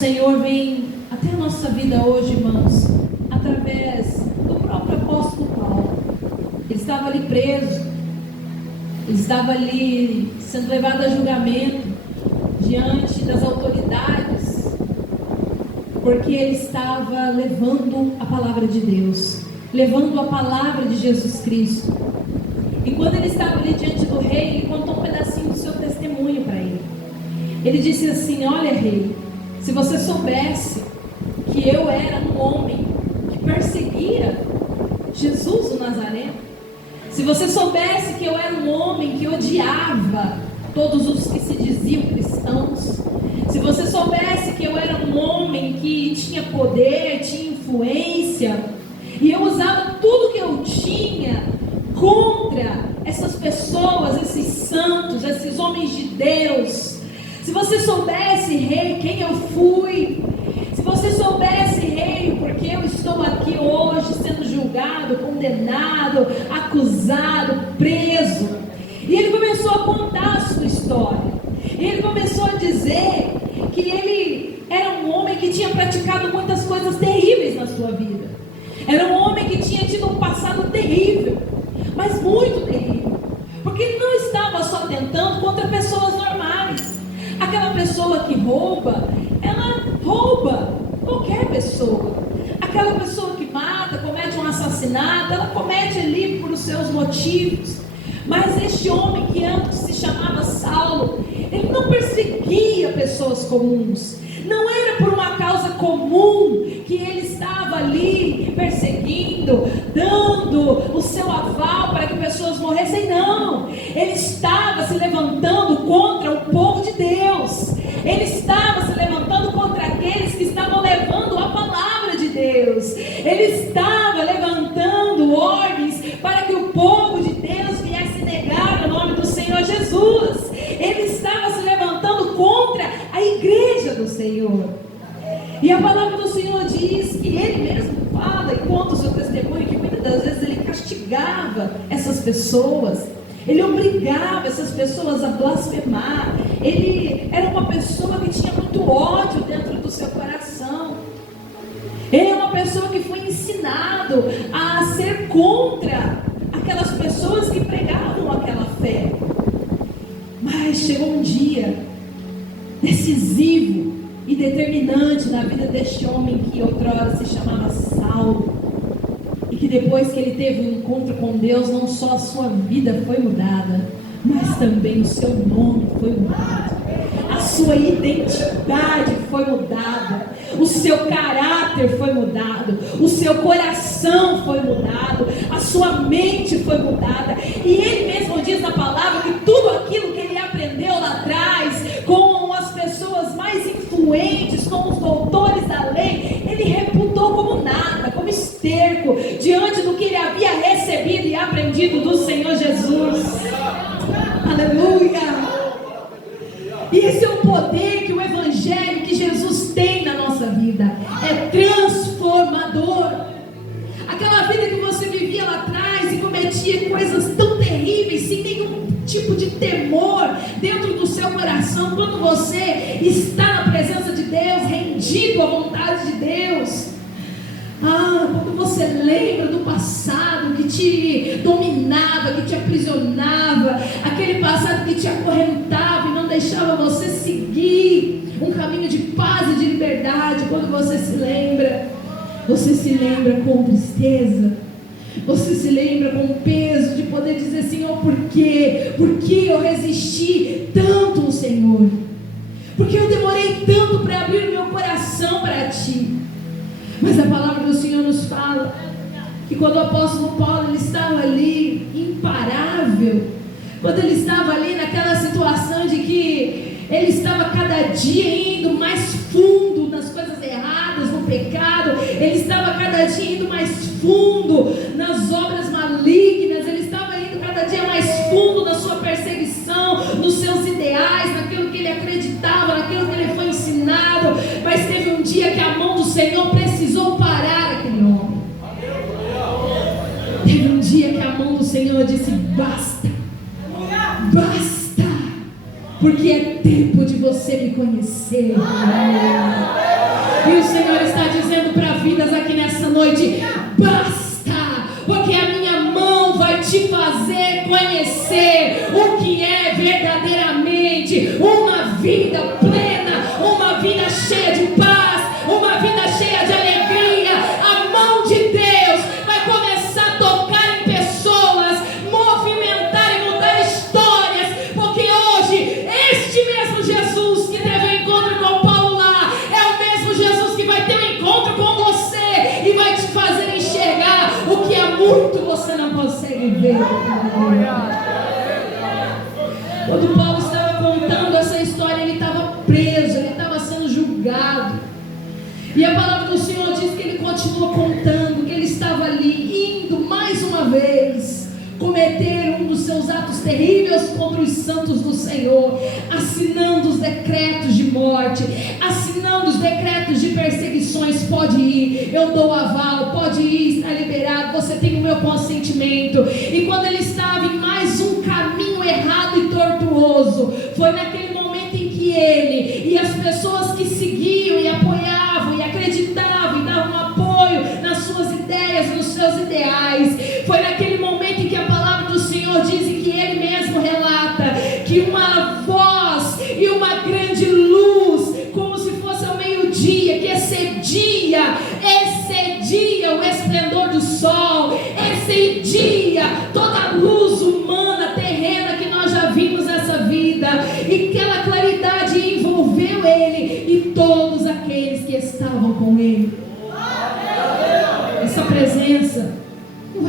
Senhor vem até a nossa vida hoje, irmãos, através do próprio apóstolo Paulo. Ele estava ali preso, ele estava ali sendo levado a julgamento diante das autoridades, porque ele estava levando a palavra de Deus, levando a palavra de Jesus Cristo. E quando ele estava ali diante do rei, ele contou um pedacinho do seu testemunho para ele. Ele disse assim: olha, rei, se você soubesse que eu era um homem que perseguia Jesus o Nazareno, se você soubesse que eu era um homem que odiava todos os que se diziam cristãos, se você soubesse que eu era um homem que tinha poder, tinha influência, e eu usava tudo que eu tinha contra essas pessoas, esses santos, esses homens de Deus, se você soubesse, rei, quem eu fui, se você soubesse, rei, porque eu estou aqui hoje sendo julgado, condenado, acusado, preso. E ele começou a contar a sua história. E ele começou a dizer que ele era um homem que tinha praticado muitas coisas terríveis na sua vida. Era um homem que tinha tido um passado terrível, mas muito terrível. Porque ele não estava só tentando contra pessoas normais. Aquela pessoa que rouba, ela rouba qualquer pessoa. Aquela pessoa que mata, comete um assassinato, ela comete ali por os seus motivos. Mas este homem que antes se chamava Saulo, ele não perseguia pessoas comuns. Não era por uma causa comum que ele estava ali perseguindo, dando o seu aval para que pessoas morressem, não. Ele estava se levantando contra o povo de Deus. Ele estava se levantando contra aqueles que estavam levando a palavra de Deus. Ele estava levantando ordens para que o povo de Deus viesse negar o nome do Senhor Jesus. Ele estava se levantando contra a igreja do Senhor. E a palavra do Senhor diz que ele mesmo fala e conta o seu testemunho, que muitas das vezes ele castigava essas pessoas, ele obrigava essas pessoas a blasfemar. Ele era uma pessoa que tinha muito ódio dentro do seu coração. Ele é uma pessoa que foi ensinado a ser contra aquelas pessoas que pregavam aquela fé. Mas chegou um dia decisivo e determinante na vida deste homem que outrora se chamava Saulo, e que depois que ele teve um encontro com Deus, não só a sua vida foi mudada, mas também o seu nome foi mudado, a sua identidade foi mudada, o seu caráter foi mudado, o seu coração foi mudado, a sua mente foi mudada. E ele mesmo diz na palavra que tudo aquilo que ele aprendeu lá atrás com as pessoas mais influentes, com os doutores da lei, ele reputou como nada, como esterco, diante do que ele havia recebido e aprendido do Senhor Jesus. Aleluia! E esse é o poder que o Evangelho, que Jesus tem na nossa vida. É transformador. Aquela vida que você vivia lá atrás e cometia coisas tão terríveis, sem nenhum tipo de temor dentro do seu coração, quando você está na presença de Deus, rendido à vontade de Deus. Quando você lembra do passado que te dominava, que te aprisionava, aquele passado que te acorrentava e não deixava você seguir um caminho de paz e de liberdade, quando você se lembra com tristeza, você se lembra com o peso de poder dizer: Senhor, por quê? Por que eu resisti tanto ao Senhor? Porque eu demorei tanto para abrir o meu coração para Ti? Mas a palavra do Senhor nos fala que quando o apóstolo Paulo ele estava ali imparável, quando ele estava ali naquela situação de que ele estava cada dia indo mais fundo nas coisas erradas, no pecado, ele estava cada dia indo mais fundo nas obras malignas, ele estava indo cada dia mais fundo na sua perseguição, nos seus ideais, naquilo que ele acreditava, naquilo que ele foi ensinado. Mas teve um dia que a mão do Senhor precisou parar aquele homem. Teve um dia que a mão do Senhor disse: basta, basta. porque é tempo de você me conhecer. E o Senhor está dizendo para vidas aqui nessa noite: basta, porque a minha mão vai te fazer conhecer o que é verdadeiramente uma vida plena, uma vida cheia de paz, uma vida cheia de alegria. A mão de Deus vai começar a tocar em pessoas, movimentar e mudar histórias, porque hoje este mesmo Jesus que teve um encontro com Paulo lá é o mesmo Jesus que vai ter um encontro com você e vai te fazer enxergar o que há muito você não consegue ver. Quando Paulo estava contando essa história, ele estava preso, ele estava sendo julgado. E a palavra do Senhor diz que ele continuou contando, que ele estava ali indo mais uma vez cometer um dos seus atos terríveis contra os santos do Senhor, assinando os decretos de morte, assinando os decretos de perseguições. Pode ir, eu dou aval, pode ir, está liberado, você tem o meu consentimento. E quando ele estava em mais um caminho errado e tortuoso, foi naquele momento em que ele e as pessoas que seguiam e apoiavam e acreditavam e davam apoio nas suas ideias, nos seus ideais, foi naquele momento em que a palavra do Senhor diz, e que ele mesmo relata, que uma voz e uma grande luz, como se fosse ao meio-dia, que excedia o esplendor do sol, excedia toda a luz humana, terrena que nós já vimos nessa vida, e aquela claridade envolveu ele e todos aqueles que estavam com ele. Essa presença